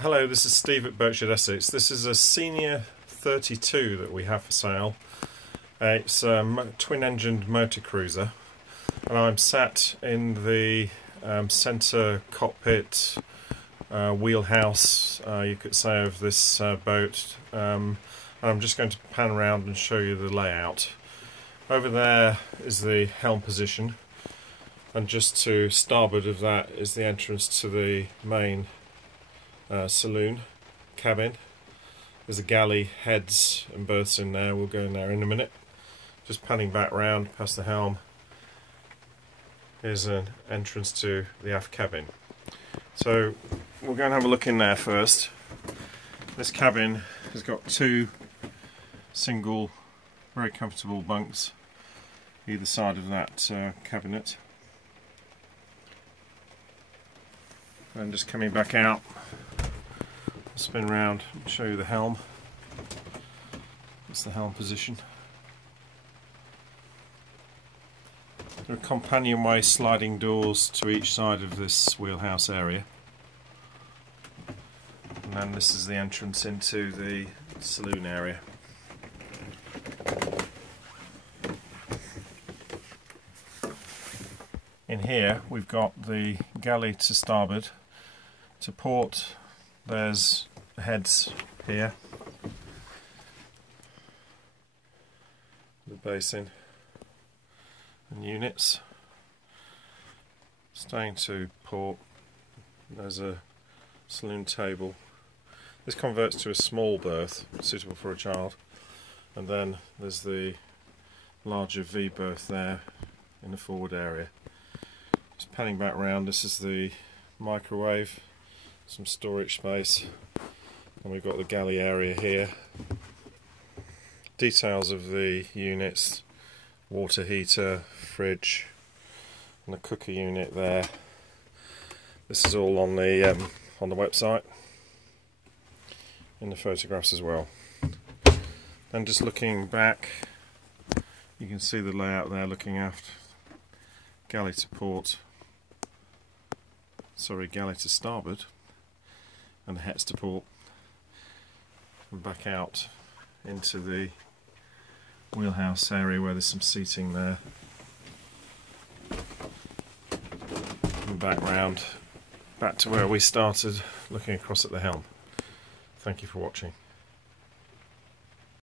Hello, this is Steve at Berkshire Essex. This is a Senior 32 that we have for sale. It's a twin-engined motor cruiser, and I'm sat in the centre cockpit wheelhouse, you could say, of this boat. And I'm just going to pan around and show you the layout. Over there is the helm position, and just to starboard of that is the entrance to the main saloon cabin. There's a galley, heads and berths in there. We'll go in there in a minute. Just panning back round past the helm. Here's an entrance to the aft cabin. So we'll go and have a look in there first. This cabin has got two single, very comfortable bunks either side of that cabinet. And just coming back out, spin round and show you the helm. That's the helm position. There are companionway sliding doors to each side of this wheelhouse area. And then this is the entrance into the saloon area. In here we've got the galley to starboard. To port, there's heads here, the basin and units. Staying to port, there's a saloon table. This converts to a small berth suitable for a child, and then there's the larger V berth there in the forward area. Just panning back round, this is the microwave, some storage space, and we've got the galley area here. Details of the units: water heater, fridge, and the cooker unit there. This is all on the website, in the photographs as well. Then just looking back, you can see the layout there, looking aft. Galley to port, galley to starboard, and the heads to port, and back out into the wheelhouse area where there's some seating there, and back round, back to where we started, looking across at the helm. Thank you for watching.